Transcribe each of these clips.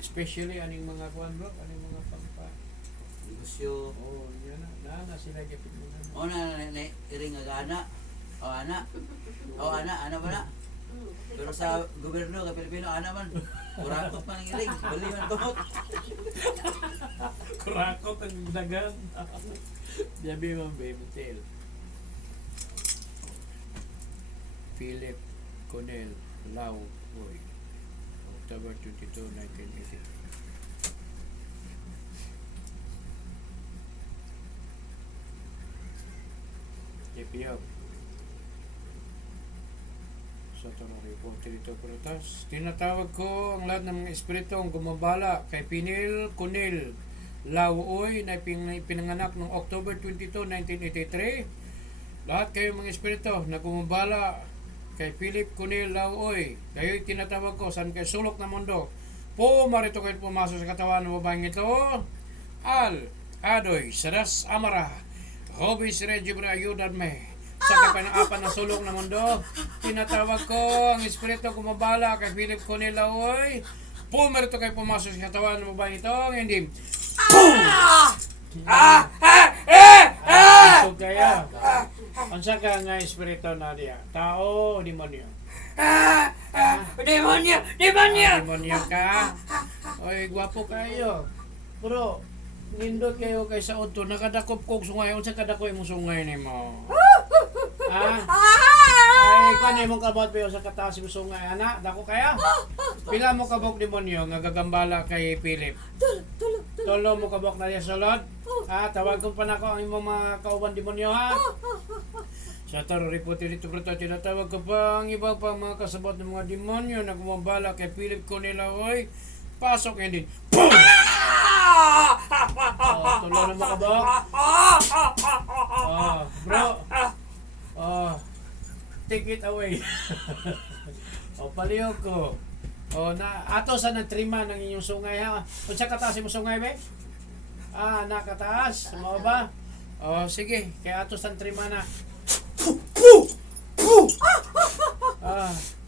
Especially aning mga kuan bro, aning mga pampa. Negosyo. Oh, yan na sila gapit mo na. O na iring agana. O ana. O ana ba na? Pero sa gobyerno ka Pilipino ana man. Kurakot man ang iring, bali man tumot. Kurakot ang dagan. Diyabi mo baby tail. Philip Cornell Lau Boy, October 22, 1980. JPO. Sa ito ng report dito pero tas tinatawag ko ang lahat ng mga espiritu ang gumabala kay Pinil Kunil Lauoy na pinanganak noong October 22, 1983. Lahat kayo mga espiritu na gumabala kay Philip Kunil Lauoy, kayo'y tinatawag ko saan kayo sulok na mundo. Marito kayo pumasok sa katawan ng babaeng ito. Al Adoy Sadas Amara Hobis Regibra ayudanme sa kapanapan ng sulok na mundo. Tinatawag ko ang espiritu kumabala kay Philip Kunil Lauoy. Marito kayo pumasok sa katawan ng babaeng ito. Hindi so kaya unsa ka nga espiritu na diya? Tao o demonyo? Demonyo! Demonyo ka? Oy, gwapo kayo. Bro, nindot kayo kay sa auto, nakadakop kog sungay. Unsa kadako imong sungay nimo? Ay, kanay mong kabot ba sa kataas imong sungay, ana? Dako kaya? Pila mo kabok demonyo nga gagambala kay Philip? Tolo mo kabok na diya sulod? Tawag ko pa na ko ang imong mga kauban demonyo ha? Sa taro report dito pero tinatawag ko pa ang ibang pang mga kasabot ng mga demonyo na gumambala kay Philip Kunil Lauoy. Pasok yan din. Tulo na mo kabok. Bro. Take it away. Paliw ko. Ato sa nagtrima ng inyong sungay ha. Kung sa kataas mo sungay be? Nakataas. Mga ba? Sige. Kaya ato sa trima na.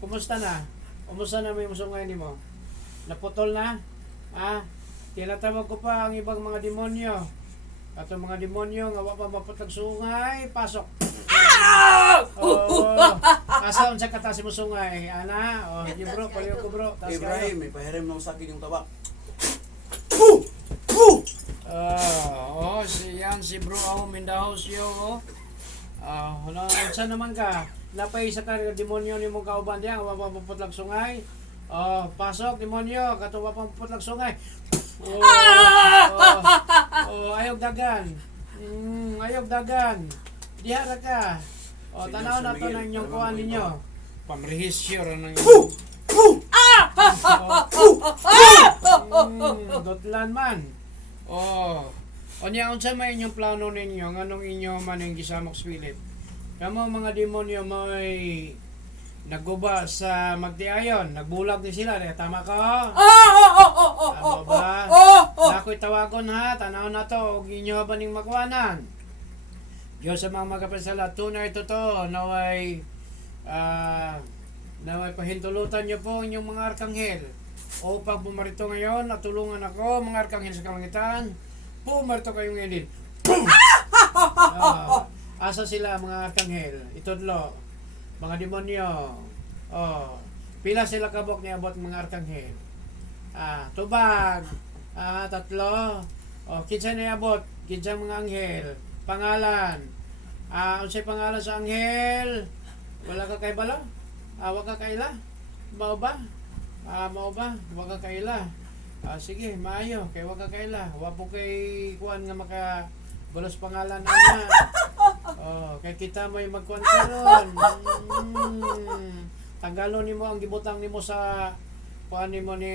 Kumusta na? Kumusta na may sungay ni mo? Naputol na? Tinatawag ko pa ang ibang mga demonyo. Ato mga demonyo nga wa pa maputag sungay. Pasok. Asa unsa kataas mo sungay? Ana, di bro, paliw ko bro. Ibrahim, may pahiram ng sakit yung tabak. Si bro ako Mindaho's yo. Unsa naman ka? Napay sa ka demonyo ni mong kauban diyan, wa pa maputlag sungay. Pasok demonyo, kato wa pa maputlag sungay. Ayog dagan. Ayog dagan. Diha ra ka. Tanaw na to ng inyong kuhan ninyo. Pamrehisyo ra ng dotlan man. Unya unsa may inyong plano ninyo nganong inyo man ang gisamok sa Philip? Kamo mga demonyo may nagguba sa magdiayon, nagbulag din sila, tama ka? Tama ba? Nakoy tawagon ha, tanaw na to, og inyo ba ning makuanan? Diyos sa mga magkapasala, tunay totoo, naway pahintulutan niyo po inyong mga arkanghel. Upang pumarito ngayon, natulungan ako, mga arkanghel sa kalangitan, pumarito kayong ngayon. Asa sila mga arkanghel? Itudlo. Mga demonyo. Pila sila kabok ni abot mga arkanghel? Tubag. Tatlo. Kinsa na abot? Kinsa mga anghel? Pangalan. Unsay pangalan sa anghel? Wala ka kay bala? Wa ka kaila? Mao ba? Mao ba? Wa ka kaila. Sige, maayo. Kay wa ka kaila. Wa po kay kuan nga maka balos pangalan na. Kay kita may magkuan karon. Tanggalon nimo ang gibutang nimo sa kuan nimo ni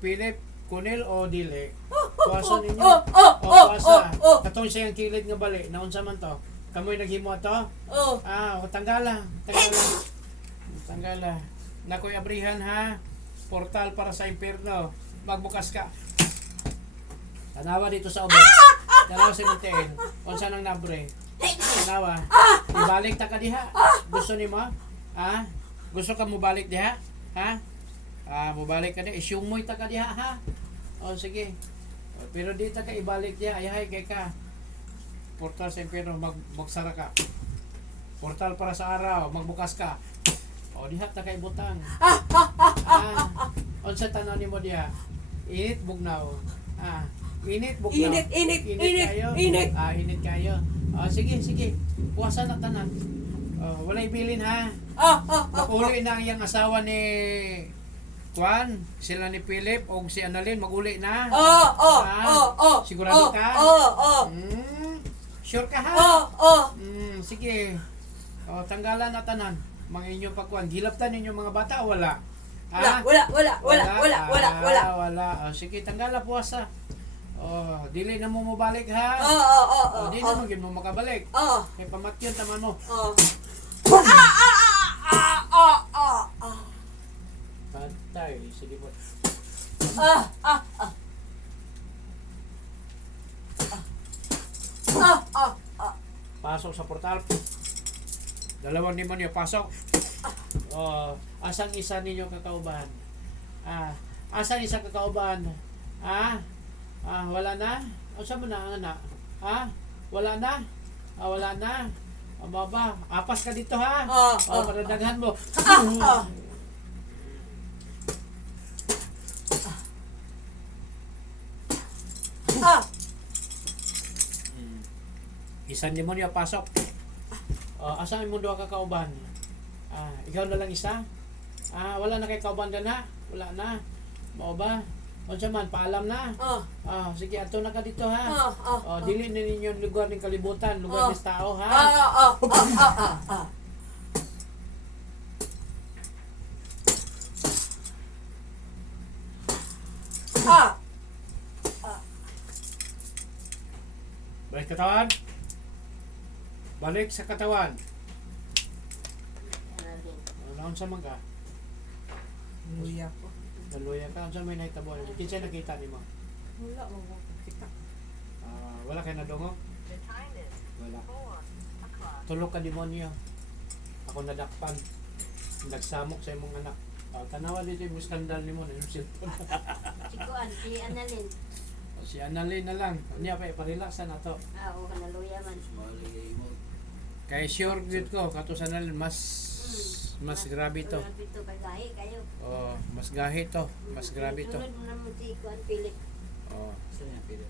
Philip Kunil o dili. Kuwason ninyo. Kuwasa. Katong siyang kilid nga bali. Naunsa man to? Kamoy naghimo to? Tanggala. Tanggala. Nakoy abrihan ha. Portal para sa impyerno. Magbukas ka. Tanawa dito sa ubos. Tanawa si Monteen. Unsa nang nabre? Tanawa. Ibalik ta ka diha. Gusto nimo? Gusto ka mo balik diha? Mubalik ka diha. Isyumoy ta ka diha ha? O sige. Pero dito ka ibalik niya, ayahay kay ka. Portal sa impyerno, magsara ka. Portal para sa araw, magbukas ka. O diha ta kay butang. Unsa tanaw nimo diha? Init bugnaw. Init bugnaw. Init kayo. init. Init kayo. Sige, sige. Puwasa na tanan. Walay bilin ha. Maguli na ang iyang asawa ni Juan, sila ni Philip o si Annalyn maguli na. Sigurado ka? Sure ka ha? Sige. Tanggalan na tanan. Mga inyong pagkuhan. Gilaptan ninyo mga bata o wala? Wala. Sige, tanggala puwasa. Dili na mo mabalik ha. Di na mo gyud mo makabalik. Kay pamatyon taman mo. Patay, sige po. Pasok sa portal. Dalawang demonyo pasok. Asang isa ninyo kakauban? Asang isa kakauban? Wala na? Asa mo na ang anak? Wala na? Wala na? Baba, apas ka dito ha? Para daghan mo. Isang demonyo pasok. Asa mo duha ka kauban? Ikaw na lang isa? Wala na kay kauban na? Wala na. Mao ba? Unsa man paalam na? Sige ato na ka dito ha. Dili na ninyo lugar ng kalibutan, lugar ng tao ha. Balik katawan. Balik sa katawan. Naon sa man ka? Luya po. Daluya ka, unsa may nahitabo? Kinsa nakita nimo? Wala mo kita. Wala kay nadungog? Wala. Tulog ka demonyo. Ako nadakpan. Nagsamok sa imong anak. Tanawa dito yung skandal nimo na yung cellphone. Si Annalyn. Si Annalyn na lang. Niya pa iparelaxan nato. Oo, kanaluya man. Maligay mo. Kay sure gid ko kato sa Annalyn mas grabe to. Grabe to, kay gahi kayo. Mas gahi to. Mas grabe to. Sunod mo naman si Kuan Philip. Oh. Saan yan, Peter?